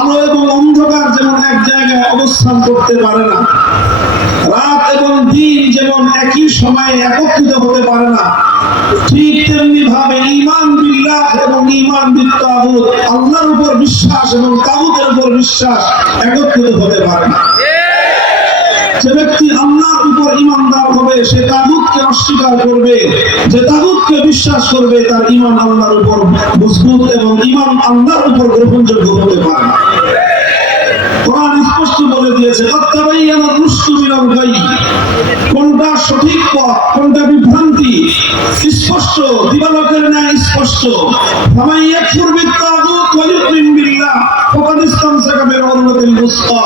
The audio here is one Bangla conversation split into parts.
আলো এবং অন্ধকার যেমন এক জায়গায় অবস্থান করতে পারে না, রাত এবং দিন যেমন একই সময়ে একত্রিত হতে পারে না, ঠিক তেমনি ভাবে ঈমান বিল্লাহ এবং ঈমান বিত তাগুত, আল্লাহর উপর বিশ্বাস এবং তাগুতের উপর বিশ্বাস একত্রিত হতে পারে না। যে ব্যক্তি আল্লাহর উপর ঈমানদার হবে সে তাগুতকে অস্বীকার করবে, যে তাগুতকে বিশ্বাস করবে তার ঈমান আল্লাহর উপর মজবুত এবং ঈমান আল্লাহর উপর গ্রহণযোগ্য হতে পারে না। কোরআন স্পষ্ট বলে দিয়েছে আত্তাবাইয়ানার রুশদু মিনাল গাই, কোনটা সঠিক পথ কোনটা বিভ্রান্তি স্পষ্ট, দিবালোকের ন্যায় স্পষ্ট। ফামান ইয়াকফুর বিত-তাগুত ওয়া ইউমিন বিল্লাহ ফাকাদ ইসতামসাকা বিল-উরওয়াতিল উসকা,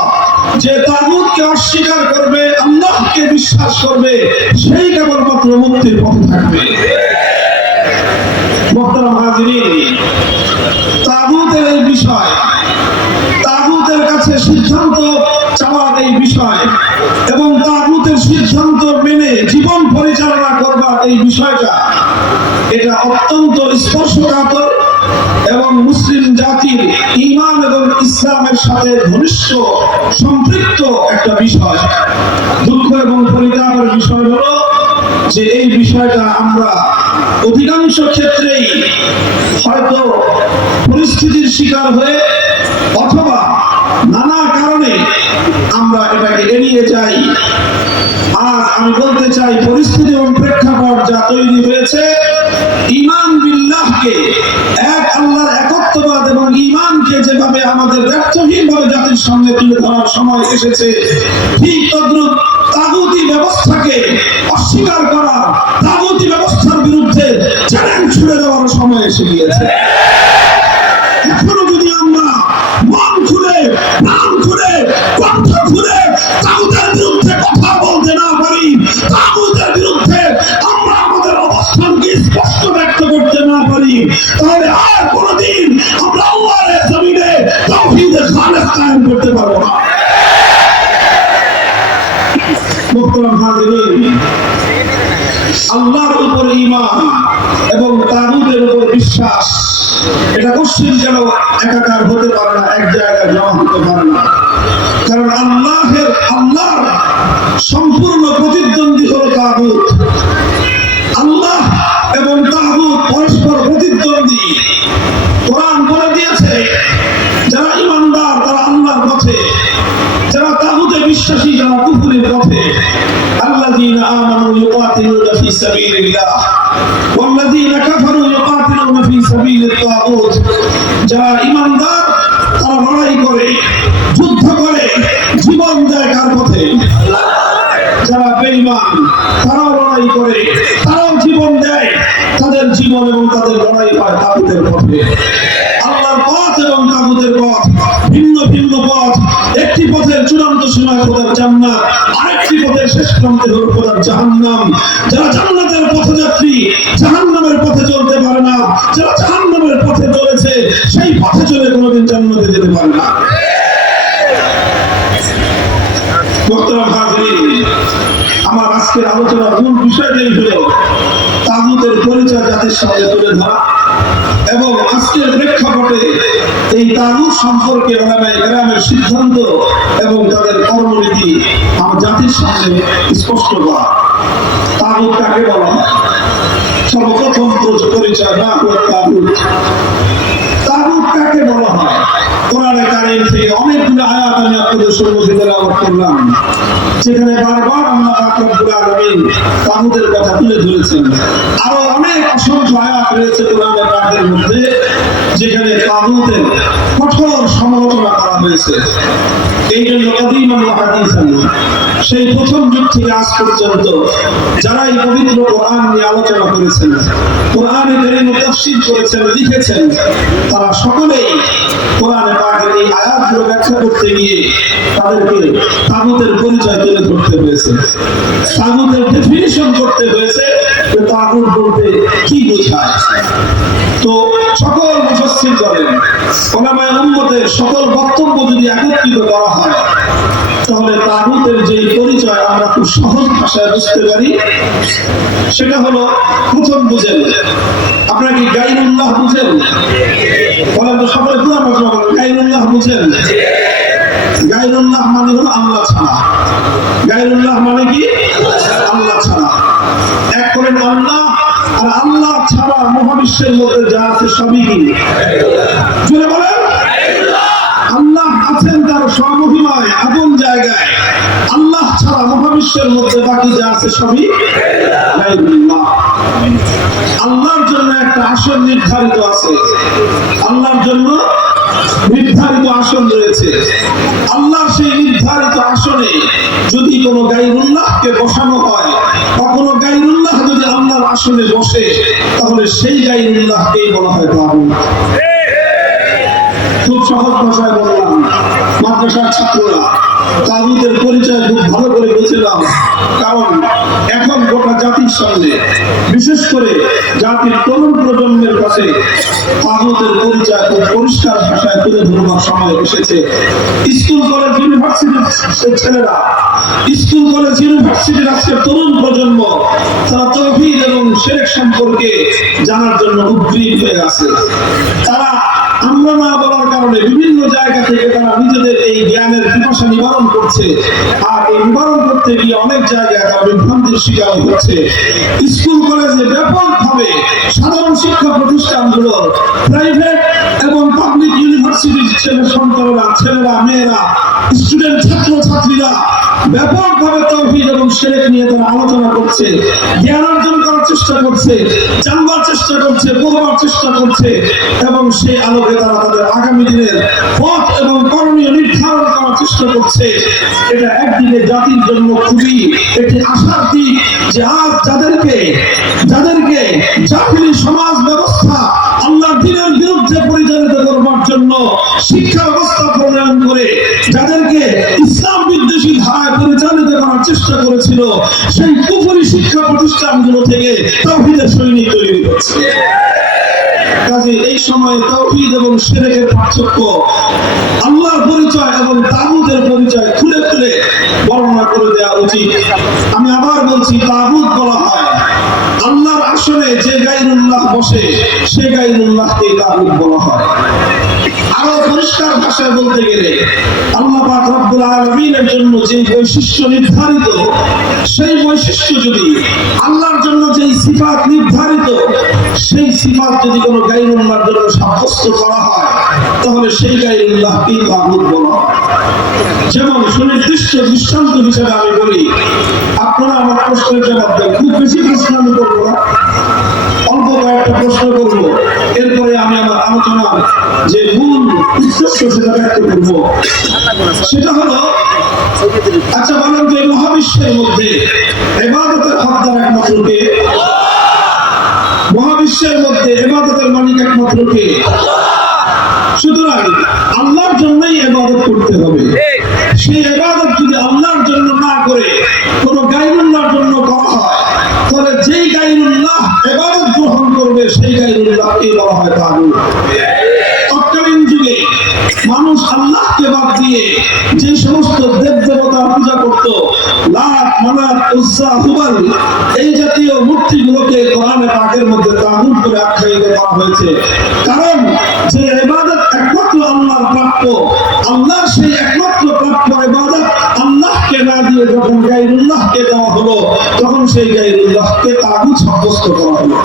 যে তাগুতকে অস্বীকার করবে আল্লাহকে বিশ্বাস করবে সেই কেবলমাত্র মুক্তির পথে থাকবে। মুহতারাম হাজিরিন, তাগুতের এই বিষয়, তাগুতের কাছে সিদ্ধান্ত চাওয়ার এই বিষয় এবং তাগুতের সিদ্ধান্ত মেনে জীবন পরিচালনা করবার এই বিষয়টা, এটা অত্যন্ত স্পর্শকাতর এবং মুসলিম জাতির ঈমান এবং ইসলামের সাথে ঘনিষ্ঠ সম্পৃক্ত একটা বিষয়। দুঃখ এবং পরিতাপের বিষয় হলো যে এই বিষয়টা আমরা অধিকাংশ ক্ষেত্রেই হয়তো পরিস্থিতির শিকার হয়ে অথবা নানা কারণে আমরা এটাকে এড়িয়ে যাই। আর আমি বলতে চাই পরিস্থিতি এবং প্রেক্ষাপট যা তৈরি হয়েছে, ঈমান বিল্লাহকে, এক আল্লাহর একত্ববাদ এবং ঈমানকে যেভাবে আমাদের ব্যর্থহীনভাবে জাতির সামনে তুলে ধরার সময় এসেছে, ঠিক তদ্রুপ তাগুতি ব্যবস্থাকে অস্বীকার করা, তাগুতি ব্যবস্থার বিরুদ্ধে চ্যালেঞ্জ ছুড়ে দেওয়ার সময় এসে গিয়েছে। এখনো যদি আমরা মন খুলে, প্রাণ খুলে, কণ্ঠ খুলে তাগুতের বিরুদ্ধে কথা বলতে না পারি, তাগুতের বিরুদ্ধে আমরা আমাদের অবস্থানকে স্পষ্ট ব্যক্ত করতে না পারি, তাহলে আর কোনদিন আমরা আল্লাহর জমিনে তাওহীদে খালেস কায়েম করতে পারবো না। মুহতারাম হাজিরিন, আল্লাহর উপর ঈমান এবং তাগুতের উপর বিশ্বাস, এটা কখনো যেন একাকার হতে পারে না, এক জায়গায় জমা হতে পারে না। কারণ আল্লাহর সম্পূর্ণ প্রতিদ্বন্দ্বী হলো তাগুত। আল্লাহ এবং তাগুত পরস্পর প্রতিদ্বন্দ্বী। কোরআন বলে দিয়েছে যারা ঈমানদার তারা আল্লাহর পথে, যারা তাগুতে বিশ্বাসী যারা কুফরের পথে। আল্লাযীনা আমানু ইউকাতিলুনা ফি সাবিলিল্লাহ ওয়াল্লাযীনা কাফারু ইউকাতিলুনা ফি সাবিলিত তাগুত, যারা ঈমানদার তারা লড়াই করে, যুদ্ধ করে, জীবন দেয় কার পথে? যারা বেঈমান তারাও লড়াই করে, তারাও জীবন দেয়, তাদের জীবন এবং তাদের লড়াই হয় তাগুতের পথে। আল্লাহর পথ এবং তাগুতের পথ ভিন্ন ভিন্ন পথ। একটি পথের চূড়ান্ত সীমায় খোদার জান্নাত, আরেকটি পথের শেষ প্রান্তে হলো খোদার জাহান্নাম। যারা জান্নাতের পথযাত্রী জাহান্নামের পথে চলতে পারে না, যারা জাহান্নামের পথে চলেছে সেই পথে চলে কোনোদিন জান্নাতে যেতে পারে না। মুহতারাম হাজিরিন, আমার আজকের আলোচনার মূল বিষয়টাই হলো তাগুতের পরিচয় জাতির সামনে তুলে ধরা এবং আজকের প্রেক্ষাপটে এই তাগুত সম্পর্কে ওলামায়ে কেরামের সিদ্ধান্ত এবং তাদের কর্মনীতি আমার জাতির সামনে স্পষ্ট করা। তাগুত কাকে বলা হয়? সর্বপ্রথম পরিচয় না তাগুত। তাগুত কাকে বলা হয়? কোরআনে কারীম থেকে অনেকগুলো আয়াত আমি আপনাদের সম্মুখে তেলাওয়াত করলাম, যেখানে বারবার আল্লাহ পাক রব্বুল আলামিন তাগুতের কথা তুলে ধরেছেন। আরো অনেক অসংখ্য আয়াত রয়েছে কোরআনে পাকের মধ্যে যেখানে তাগুতের কঠোর সমালোচনা করা হয়েছে। এই জন্য কাদিমান ওয়া হাদিসান, সেই প্রথম যুগ থেকে আজ পর্যন্ত যারা এই পবিত্র কোরআন নিয়ে আলোচনা করেছেন, কোরআনে কারীম তাফসীর করেছেন, লিখেছেন, তারা সকলেই কোরআনে পাকের এই আয়াতগুলো ব্যাখ্যা করতে গিয়ে তাদেরকে তাগুতের পরিচয় তুলে ধরতে হয়েছে, তাগুতের ডেফিনিশন করতে হয়েছে যে তাগুত বলতে কি বোঝায়। তো সকল মুফাসসির করেন, উলামায়ে উম্মতের সকল বক্তব্য যদি একত্রিত করা হয় তাহলে তাগুতের যে পরিচয় আমরা খুব সহজ ভাষায় বুঝতে পারি, সেটা হলো প্রথম বুঝেন, আপনারা কি গায়রুল্লাহ বুঝেন? বলেন তো সকলে পুরো ভাষা বলেন, গায়রুল্লাহ বুঝেন? গায়রুল্লাহ মানে হলো আল্লাহ ছাড়া। গায়রুল্লাহ মানে কি? আল্লাহ ছাড়া। এক করেন আল্লাহ, আর আল্লাহ ছাড়া মহাবিশ্বের মধ্যে যা আছে সবই কি? জোরে বলেন। আল্লাহ আছেন তার স্বমহিমায় আপন জায়গায়, আল্লাহ ছাড়া মহাবিশ্বের মধ্যে বাকি যা আছে সবই গায়রুল্লাহ। আল্লাহর জন্য একটা আসন নির্ধারিত আছে, আল্লাহর জন্য নির্ধারিত আসন রয়েছে। আল্লাহ সেই নির্ধারিত আসনে যদি কোনো গায়রুল্লাহকে বসানো হয় বা কোনো গায়রুল্লাহ যদি আল্লাহর আসনে বসে, তাহলে সেই গায়রুল্লাহকেই বলা হয় তাগুত। খুব সহজ ভাষায় বললাম, মাদ্রাসার ছাত্ররা তাগুতের পরিচয় খুব ভালো করে বুঝলাম, কারণ এখন গোটা জাতির সামনে, বিশেষ করে জাতির তরুণ প্রজন্মের কাছে তাগুতের পরিচয় খুব পরিষ্কার ভাষায় তুলে ধরবার সময় এসেছে। স্কুল কলেজ ইউনিভার্সিটির ছেলেরা, স্কুল কলেজ ইউনিভার্সিটির আজকের তরুণ প্রজন্ম, তারা তাওহীদ এবং শিরক সম্পর্কে জানার জন্য উদ্গ্রীব হয়ে আছে। তারা আমরা না বলার কারণে বিভিন্ন জায়গা থেকে তারা নিজেদের এই জ্ঞানের পিপাসা নিবারণ করছে, আর এই নিবারণ করতে গিয়ে অনেক জায়গায় তারা বিভ্রান্তির শিকার হচ্ছে। স্কুল কলেজে ব্যাপকভাবে সাধারণ শিক্ষা প্রতিষ্ঠানগুলো, প্রাইভেট এবং পাবলিক ইউনিভার্সিটির ছেলেরা মেয়েরা, স্টুডেন্ট ছাত্র ছাত্রীরা ব্যাপকভাবে তাওহীদ এবং শিরক নিয়ে তারা আলোচনা করছে, জ্ঞান অর্জন করার চেষ্টা করছে, জানবার চেষ্টা করছে, পড়বার চেষ্টা করছে, এবং সেই আলোকে তারা তাদের আগামী দিনের পথ এবং করণীয় নির্ধারণ করার চেষ্টা করছে। এটা একদিকে জাতির জন্য খুবই একটি আশার দিক, যে আজ যাদেরকে জাতির সমাজ ব্যবস্থা আল্লাহর দ্বীনের বিরুদ্ধে পরিচালিত করবার জন্য শিক্ষা ব্যবস্থা প্রণয়ন করে যাদেরকে ইসলাম বিদ্বেষী ধারায় পরিচালিত করার চেষ্টা করেছিল, সেই কুফরি শিক্ষা প্রতিষ্ঠানগুলো থেকে তাওহীদের সৈনিক তৈরি হচ্ছে। কাজে এই সময় তাওহীদ এবং শিরকের পার্থক্য, আল্লাহর পরিচয় এবং তাগুতের পরিচয় খুলে খুলে বর্ণনা করে দেওয়া উচিত। আমি আবার বলছি, তাগুত বলা হয় আল্লাহর আসনে যে গায়রুল্লাহ বসে, সে গায়রুল্লাহকে তাগুত বলা হয়। আরো পরিষ্কার ভাষায় বলতে গেলে, আল্লাহ পাক রব্বুল আলামিনের জন্য যে বৈশিষ্ট্য নির্ধারিত, সেই বৈশিষ্ট্য যদি আল্লাহর জন্য যে সিফাত নির্ধারিত, সেই সিফাত যদি কোনো গায়রুল্লাহর জন্য সাব্যস্ত করা হয়, তাহলে সেই গায়রুল্লাহকেই তাগুত বলা হয়। যেমন সুনির্দিষ্ট দৃষ্টান্ত হিসেবে আমি বলি, আপনারা আমার প্রশ্নের জবাব দেন। খুব বেশি প্রশ্ন আমি করবো না, অল্প কয়েকটা প্রশ্ন করবো, এরপরে আমি আমার আলোচনার যে মূল উদ্দেশ্য সেটা ব্যক্ত করবো। সেটা হলো, আচ্ছা বলেন তো, এই মহাবিশ্বের মধ্যে ইবাদতের হকদার একমাত্র কে? মহাবিশ্বের মধ্যে ইবাদতের মালিক একমাত্র কে? সুতরাং আল্লাহর জন্যই ইবাদত করতে হবে। সেই ইবাদত যদি আল্লাহর জন্য না করে কোনো গায়রুল্লাহর জন্য করা হয়, তাহলে যেই গায়রুল্লাহ ইবাদত গ্রহণ করবে, সেই গায়রুল্লাহকে বলা হয় তাগুত। তৎকালীন যুগে মানুষ আল্লাহকে বাদ দিয়ে যে সমস্ত দেব দেবতার পূজা করত, লাত, মানাত, উজ্জা, হুবল, এই জাতীয় মূর্তিগুলোকে কোরআনে পাকের মধ্যে তাগুত বলে আখ্যায়িত করা হয়েছে। কারণ যে ইবাদত একমাত্র আল্লাহর প্রাপ্য, আল্লাহর সেই একমাত্র প্রাপ্য ইবাদত আল্লাহকে না দিয়ে যখন গায়রুল্লাহকে দেওয়া হলো, তখন সেই গায়রুল্লাহকে তাগুত সাব্যস্ত করা হলো।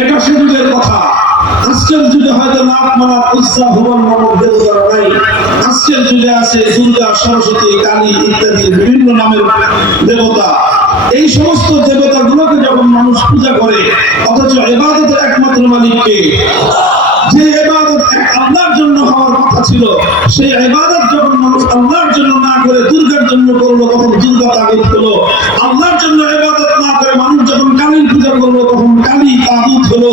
এটা সে যুগের কথা। আজকের যুগে হয়তো লাত, মানাত, উজ্জা, হুবল নামক দেবতারা নাই। আজকের যুগে আছে দুর্গা, সরস্বতী, কালী ইত্যাদি বিভিন্ন নামের দেবতা। এই সমস্ত দেবতাগুলোকে যখন মানুষ পূজা করে, অথচ ইবাদতের একমাত্র মালিককে, যে ইবাদত আল্লাহর জন্য হওয়ার কথা ছিল, সেই ইবাদত যখন মানুষ আল্লাহর জন্য না করে দুর্গার জন্য করলো, তখন দুর্গা তাগুত হলো। আল্লাহর জন্য ইবাদত না করে মানুষ যখন কালীর পূজা করলো, তখন কালী তাগুত হলো।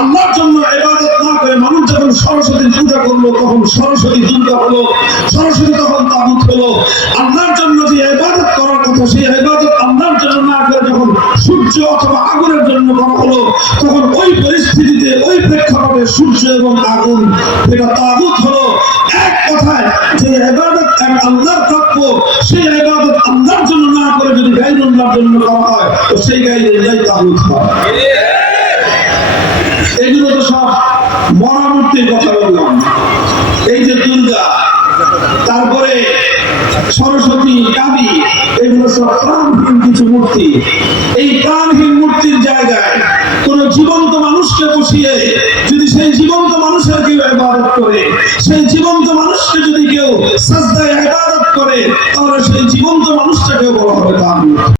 আল্লাহর জন্য ইবাদত না করে মানুষ যখন সরস্বতীর পূজা করলো, তখন সরস্বতী দুর্গা হলো, সরস্বতী তখন তাগুত হলো। আল্লাহর জন্য যে ইবাদত করার কথা, সেই ইবাদত আল্লাহর জন্য না করে যখন সূর্য অথবা আগুনের জন্য করা হলো, তখন ওই পরিস্থিতিতে, ওই প্রেক্ষাপটে সূর্য এবং আগুন এটা তাগুত হলো। এক কথায় যে ইবাদত এক আল্লাহর প্রাপ্য, সেই ইবাদত আল্লাহর জন্য না করে যদি গায়রুল্লাহর জন্য করা হয় তো সেই গায়রুল্লাহ তাগুত হয়। এগুলো তো সব মরামূর্তির কথা বললাম। এই যে দুর্গা, তারপরে সরস্বতী, কালী, এগুলো সব প্রাণহীন কিছু মূর্তি। এই প্রাণহীন মূর্তির জায়গায় কোন জীবন্ত মানুষকে বসিয়ে যদি সেই জীবন্ত মানুষের কেউ ইবাদত করে, সেই জীবন্ত মানুষকে যদি কেউ সাজদায় ইবাদত করে, তাহলে সেই জীবন্ত